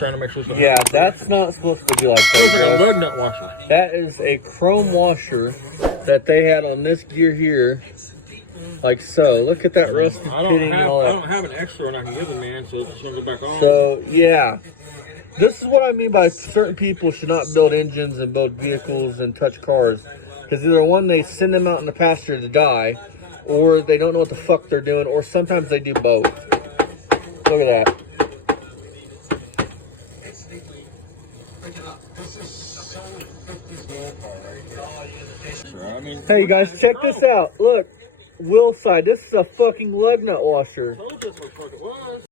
trying to make sure it's Yeah, that's not supposed to be like that. Looks like a bro. lug nut washer. That is a chrome washer that they had on this gear here, like so. Look at that rusted pitting and all I that. don't have an extra one I can give the man, so it's just gonna go back on. So yeah, this is what I mean by certain people should not build engines and build vehicles and touch cars, because either one, they send them out in the pasture to die, or they don't know what the fuck they're doing, or sometimes they do both. Look at that. I mean, Hey, you guys, check this out. Look, wheel side. This is a fucking lug nut washer. I told you that's what the fuck it was.